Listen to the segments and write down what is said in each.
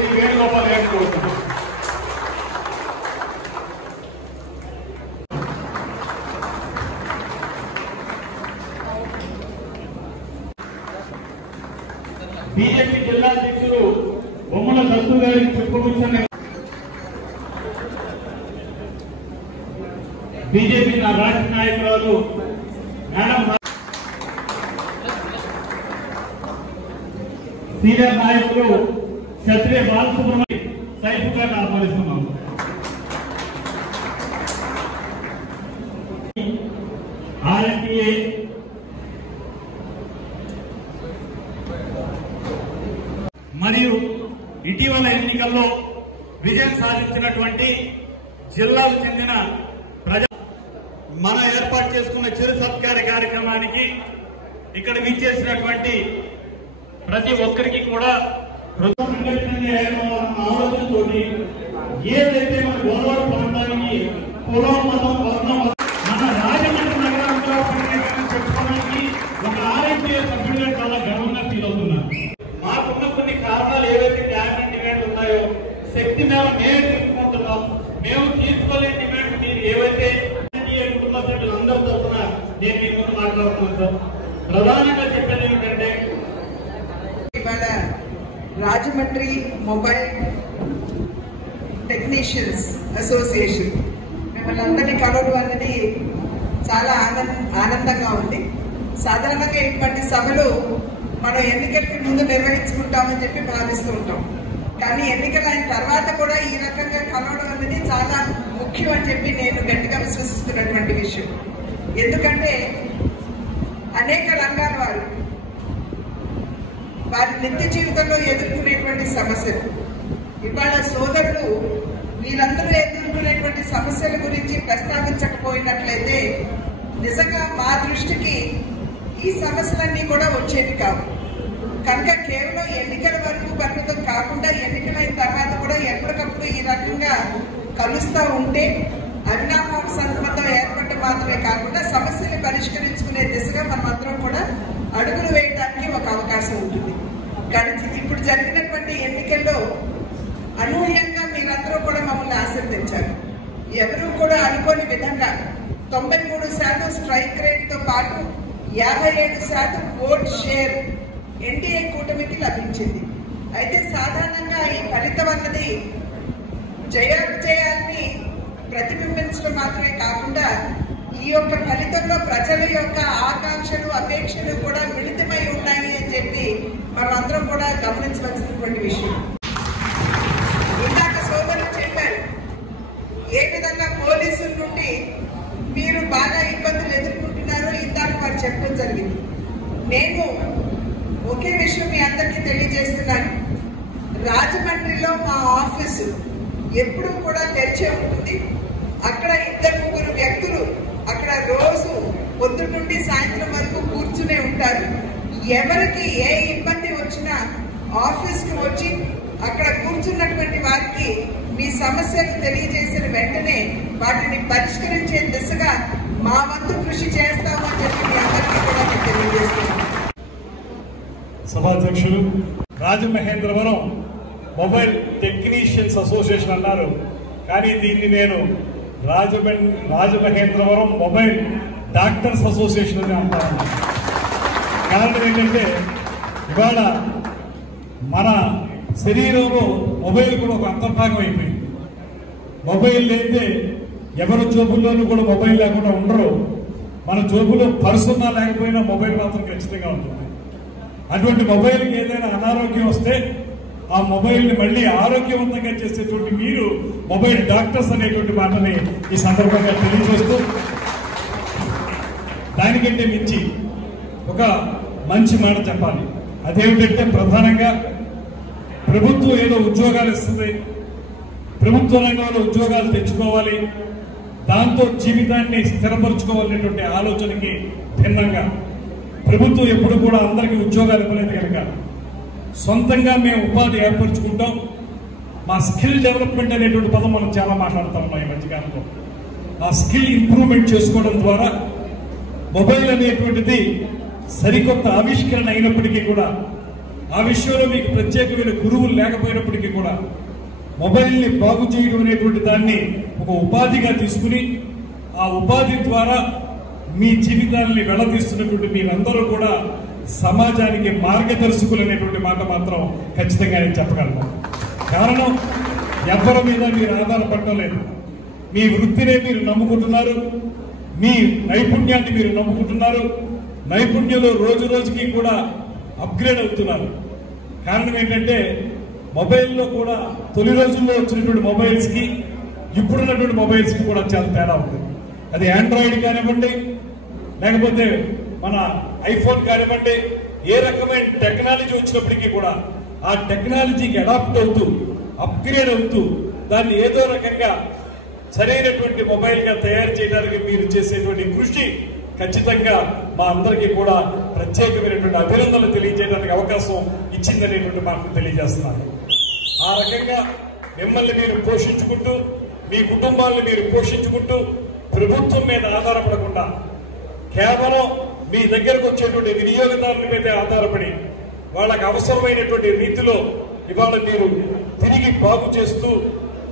శ్రీ వేణుగోపాల్ గారిని కోరుతున్నాను. బీజేపీ జిల్లా అధ్యక్షులు బొమ్మల దత్తు గారికి చెప్పుకోవచ్చని బీజేపీ రాష్ట్ర నాయకురాలు మేడం సీనియర్ నాయకులు క్షత్రియ బాలసుబ్రహ్మణ్యం సైఫ్ గారిని ఆహ్వానిస్తున్నాం. ఆర్ఎన్టీఏ మరియు ఇటీవల ఎన్నికల్లో విజయం సాధించినటువంటి జిల్లాకు చెందిన మనం ఏర్పాటు చేసుకున్న చిరు సత్కార కార్యక్రమానికి ఇక్కడ విచ్చేసినటువంటి ప్రతి ఒక్కరికి కూడా ఆలోచనతో ఏదైతే మన గోదావరి ప్రాంతానికి కులం మతం వర్ణం మన రాజమండ్రి నగరంలో చెప్పుకోవడానికి ఒక ఆర్ఎన్టీఏ సభ్యులుగా చాలా గర్వంగా ఫీల్ అవుతున్నారు. మాకున్న కొన్ని కారణాలు ఏవైతే న్యాయమైన డిమాండ్ ఉన్నాయో శక్తి మేము తీసుకుంటున్నాం. మేము తీసుకోలేని డిమాండ్ మీరు ఏవైతే కుటుంబ సభ్యులు అందరి తరఫున నేను మీ ముందు మాట్లాడుతున్నాను సార్. ప్రధానంగా చెప్పేది ఏమిటంటే ఇవాళ రాజమండ్రి మొబైల్ టెక్నీషియన్స్ అసోసియేషన్ మిమ్మల్ని అందరినీ కలవడం అనేది చాలా ఆనందంగా ఉంది. సాధారణంగా ఇటువంటి సభలు మనం ఎన్నికలకి ముందు నిర్వహించుకుంటామని చెప్పి భావిస్తూ ఉంటాం. కానీ ఎన్నికలు అయిన తర్వాత కూడా ఈ రకంగా కలవడం అనేది చాలా ముఖ్యం అని చెప్పి నేను గట్టిగా విశ్వసిస్తున్నటువంటి విషయం. ఎందుకంటే అనేక రంగాల వారి నిత్య జీవితంలో ఎదుర్కొనేటువంటి సమస్యలు ఇవాళ సోదరులు వీరందరూ ఎదుర్కొనేటువంటి సమస్యల గురించి ప్రస్తావించకపోయినట్లయితే నిజంగా మా దృష్టికి ఈ సమస్యలన్నీ కూడా వచ్చేవి కావు. కనుక కేవలం ఎన్నికల వరకు పరిమితం కాకుండా ఎన్నికలైన తర్వాత కూడా ఎప్పటికప్పుడు ఈ రకంగా కలుస్తూ ఉంటే అవినాభావ సంబంధం ఏర్పడటం మాత్రమే కాకుండా సమస్యని పరిష్కరించుకునే దిశగా మనమందరం కూడా అడుగులు వేయడానికి ఒక అవకాశం ఉంటుంది. కానీ ఇప్పుడు జరిగినటువంటి ఎన్నికల్లో అనూహ్యంగా మీరందరూ కూడా మమ్మల్ని ఆశీర్వదించారు. ఎవరూ కూడా అనుకోని విధంగా 93% స్ట్రైక్ రేట్ తో పాటు 57% ఓట్ షేర్ ఎన్డీఏ కూటమికి లభించింది. అయితే సాధారణంగా ఈ ఫలితం అన్నది జయాన్ని ప్రతిబింబించడం మాత్రమే కాకుండా ఈ యొక్క ఫలితంలో ప్రజల యొక్క ఆకాంక్షలు అపేక్షలు కూడా మిళితమై ఉన్నాయి అని చెప్పి మనమందరం కూడా గమనించవలసినటువంటి విషయం. ఇందాక సోదరులు చెప్పారు ఏ విధంగా పోలీసుల నుండి మీరు బాగా ఇబ్బందులు ఎదుర్కొంటున్నారో ఇందాక వారు చెప్పడం జరిగింది. నేను ఒకే విషయం మీ అందరికీ తెలియజేస్తున్నాను. రాజమండ్రిలో మా ఆఫీసు ఎప్పుడు కూడా తెరిచే ఉంటుంది. అక్కడ 2-3 వ్యక్తులు అక్కడ రోజు పొద్దు నుండి సాయంత్రం వరకు కూర్చునే ఉంటారు. ఎవరికి ఏ ఇబ్బంది వచ్చినా ఆఫీస్కి వచ్చి అక్కడ కూర్చున్నటువంటి వారికి మీ సమస్యలు తెలియజేసిన వెంటనే వాటిని పరిష్కరించే దిశగా మా వంతు కృషి చేస్తామని చెప్పి మీ అందరికీ కూడా నేను తెలియజేస్తున్నాను. సభాధ్యక్షులు రాజమహేంద్రవరం మొబైల్ టెక్నీషియన్స్ అసోసియేషన్ అన్నారు, కానీ దీన్ని నేను రాజమహేంద్రవరం మొబైల్ డాక్టర్స్ అసోసియేషన్ అని అంటాను. కారణం ఏంటంటే ఇవాళ మన శరీరంలో మొబైల్ కూడా ఒక అంతర్భాగం అయిపోయింది. మొబైల్ లేదే ఎవరి జోబుల్లోనూ కూడా మొబైల్ లేకుండా ఉండరు. మన జోబులో పర్సున్నా లేకపోయినా మొబైల్ మాత్రం ఖచ్చితంగా ఉంటుంది. అటువంటి మొబైల్కి ఏదైనా అనారోగ్యం వస్తే ఆ మొబైల్ని మళ్ళీ ఆరోగ్యవంతంగా చేసేటువంటి మీరు మొబైల్ డాక్టర్స్ అనేటువంటి మాటని ఈ సందర్భంగా తెలియజేస్తూ, దానికంటే మించి ఒక మంచి మాట చెప్పాలి. అదేమిటంటే ప్రధానంగా ప్రభుత్వం ఏదో ఉద్యోగాలు ఇస్తుంది, ప్రభుత్వ రంగంలో ఉద్యోగాలు తెచ్చుకోవాలి, దాంతో జీవితాన్ని స్థిరపరచుకోవాలనేటువంటి ఆలోచనకి భిన్నంగా ప్రభుత్వం ఎప్పుడు కూడా అందరికీ ఉద్యోగాలు ఇవ్వలేదు కనుక సొంతంగా మేము ఉపాధి ఏర్పరచుకుంటాం. మా స్కిల్ డెవలప్మెంట్ అనేటువంటి పదం మనం చాలా మాట్లాడుతూ ఉన్నాం ఈ మధ్యకాలంలో. ఆ స్కిల్ ఇంప్రూవ్మెంట్ చేసుకోవడం ద్వారా మొబైల్ అనేటువంటిది సరికొత్త ఆవిష్కరణ అయినప్పటికీ కూడా ఆ విషయంలో మీకు ప్రత్యేకమైన గురువులు లేకపోయినప్పటికీ కూడా మొబైల్ని బాగు చేయడం అనేటువంటి దాన్ని ఒక ఉపాధిగా తీసుకుని ఆ ఉపాధి ద్వారా మీ జీవితాన్ని వెళ్లదీస్తున్నటువంటి మీరందరూ కూడా సమాజానికి మార్గదర్శకులు అనేటువంటి మాట మాత్రం ఖచ్చితంగా నేను చెప్పగలను. కారణం ఎవరి మీద మీరు ఆధారపడటం లేదు. మీ వృత్తినే మీరు నమ్ముకుంటున్నారు, మీ నైపుణ్యాన్ని మీరు నమ్ముకుంటున్నారు. నైపుణ్యంలో రోజు రోజుకి కూడా అప్గ్రేడ్ అవుతున్నారు. కారణం ఏంటంటే మొబైల్లో కూడా తొలి రోజుల్లో వచ్చినటువంటి మొబైల్స్ కి ఇప్పుడున్నటువంటి మొబైల్స్ కి కూడా చాలా తేడా ఉంటుంది. అది ఆండ్రాయిడ్ కానివ్వండి, లేకపోతే మన ఐఫోన్ కానివ్వండి, ఏ రకమైన టెక్నాలజీ వచ్చినప్పటికీ కూడా ఆ టెక్నాలజీకి అడాప్ట్ అవుతూ అప్గ్రేడ్ అవుతూ దాన్ని ఏదో రకంగా సరైనటువంటి మొబైల్ గా తయారు చేయడానికి మీరు చేసేటువంటి కృషి ఖచ్చితంగా మా అందరికీ కూడా ప్రత్యేకమైనటువంటి అభినందనలు తెలియజేయడానికి అవకాశం ఇచ్చిందనేటువంటి మాకు తెలియజేస్తున్నారు. ఆ రకంగా మిమ్మల్ని మీరు పోషించుకుంటూ, మీ కుటుంబాలను మీరు పోషించుకుంటూ, ప్రభుత్వం మీద ఆధారపడకుండా కేవలం మీ దగ్గరకు వచ్చేటువంటి వినియోగదారుల మీద ఆధారపడి వాళ్ళకి అవసరమైనటువంటి రీతిలో ఇవాళ మీరు తిరిగి బాగు చేస్తూ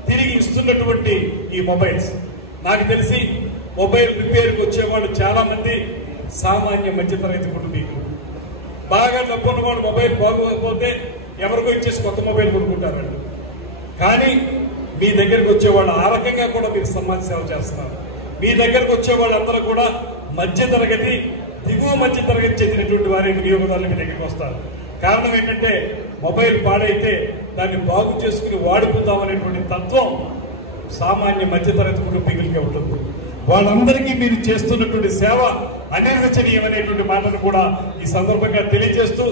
తిరిగి ఇస్తున్నటువంటి ఈ మొబైల్స్, నాకు తెలిసి మొబైల్ రిపేర్కి వచ్చేవాళ్ళు చాలా మంది సామాన్య మధ్యతరగతి కుటుంబీకులు. బాగా డబ్బున్న వాడు మొబైల్ బాగోకపోతే ఎవరికో ఇచ్చేసి కొత్త మొబైల్ కొనుక్కుంటారు. కానీ మీ దగ్గరకు వచ్చేవాళ్ళు ఆ రకంగా కూడా మీరు సమాజ సేవ చేస్తున్నారు. మీ దగ్గరకు వచ్చే వాళ్ళందరూ కూడా మధ్యతరగతి, దిగువ మధ్యతరగతి చెందినటువంటి వారి వినియోగదారులు మీ దగ్గరికి వస్తారు. కారణం ఏంటంటే మొబైల్ పాడైతే దాన్ని బాగు చేసుకుని వాడుకుందామనేటువంటి తత్వం సామాన్య మధ్యతరగతి కుటుంబీకులకే ఉంటుంది. వాళ్ళందరికీ మీరు చేస్తున్నటువంటి సేవ అనిర్వచనీయమనేటువంటి మాటను కూడా ఈ సందర్భంగా తెలియజేస్తూ,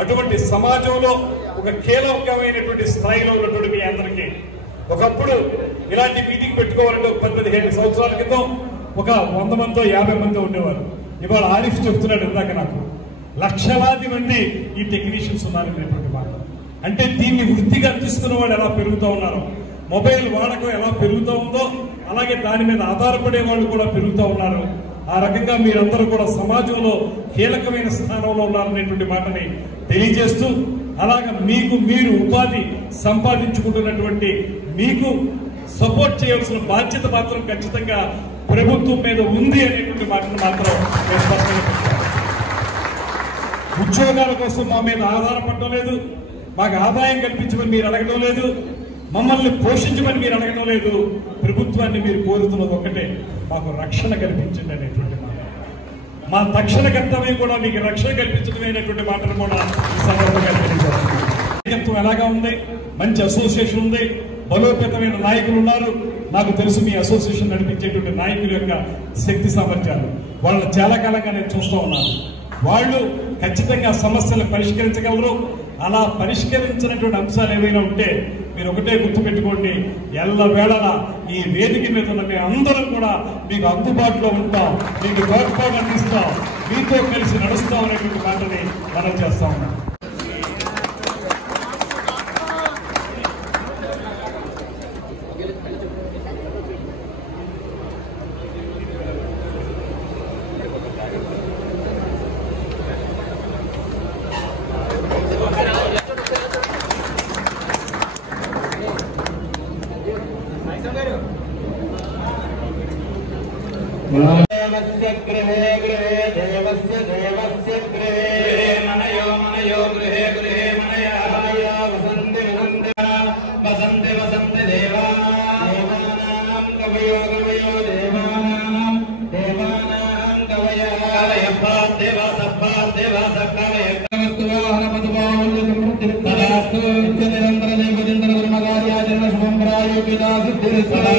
అటువంటి సమాజంలో ఒక కీలకమైనటువంటి స్థాయిలో ఉన్నటువంటి మీ అందరికీ ఒకప్పుడు ఇలాంటి మీటింగ్ పెట్టుకోవాలంటే 10-15 సంవత్సరాల క్రితం ఒక 100 మందో 50 మందో ఉండేవారు. ఇవాళ ఆరిఫ్ చెప్తున్నాడు ఇందాక నాకు, లక్షలాది మంది ఈ టెక్నీషియన్స్ ఉన్నారనేటువంటి మాట. అంటే దీన్ని వృత్తిగా తీసుకున్న వాళ్ళు ఎలా పెరుగుతూ ఉన్నారో, మొబైల్ వాడకం ఎలా పెరుగుతూ ఉందో అలాగే దాని మీద ఆధారపడే వాళ్ళు కూడా పెరుగుతూ ఉన్నారు. ఆ రకంగా మీరందరూ కూడా సమాజంలో కీలకమైన స్థానంలో ఉన్నారనేటువంటి మాటని తెలియజేస్తూ, అలాగే మీకు మీరు ఉపాధి సంపాదించుకుంటున్నటువంటి మీకు సపోర్ట్ చేయాల్సిన బాధ్యత మాత్రం ఖచ్చితంగా ప్రభుత్వం మీద ఉంది అనేటువంటి మాటను మాత్రం నేను స్పష్టంగా చెప్తాను. ఉద్యోగాల కోసం మా మీద ఆధారపడటం లేదు, మాకు ఆదాయం కల్పించమని మీరు అడగడం లేదు, మమ్మల్ని పోషించమని మీరు అడగడం లేదు. ప్రభుత్వాన్ని మీరు కోరుతున్నది ఒకటే, మాకు రక్షణ కల్పించండి అనేటువంటి మాట. మా తక్షణ కర్తవ్యం కూడా మీకు రక్షణ కల్పించడమైనటువంటి మాటను కూడా ఈ సందర్భంగా తెలియజేస్తున్నాం. నాయకత్వం ఎలాగా ఉంది, మంచి అసోసియేషన్ ఉంది, బలోపేతమైన నాయకులు ఉన్నారు. నాకు తెలుసు మీ అసోసియేషన్ నడిపించేటువంటి నాయకుల యొక్క శక్తి సామర్థ్యాలు వాళ్ళు చాలా కాలంగా నేను చూస్తూ ఉన్నాను. వాళ్ళు ఖచ్చితంగా సమస్యలు పరిష్కరించగలరు. అలా పరిష్కరించినటువంటి అంశాలు ఏవైనా ఉంటే మీరు ఒకటే గుర్తుపెట్టుకోండి, ఎల్లవేళలా ఈ వేదిక మీద ఉన్న మేము అందరం కూడా మీకు అందుబాటులో ఉంటాం, మీకు తోడ్పాటు అందిస్తాం, మీతో కలిసి నడుస్తాం అనేటువంటి మాటని మనం చేస్తా ఉన్నాం. దేవస్య గృహే గృహే దేవస్య దేవస్య గృహే మనయో మనయో గృహే గృహే మనయా వసంతి వసంతి వసంతి వసంతి దేవానాం కవయో కవయో దేవానాం దేవానాం కవయ కవయ దేవ సభా దేవ సకవయ కవస్తువాహన పదవాహన సమృద్ధి తదాస్తు నిరంతర దేవదేంద్ర ధర్మకార్యాచరణ శుభం ప్రాయోగితా సిద్ధిరస్తా.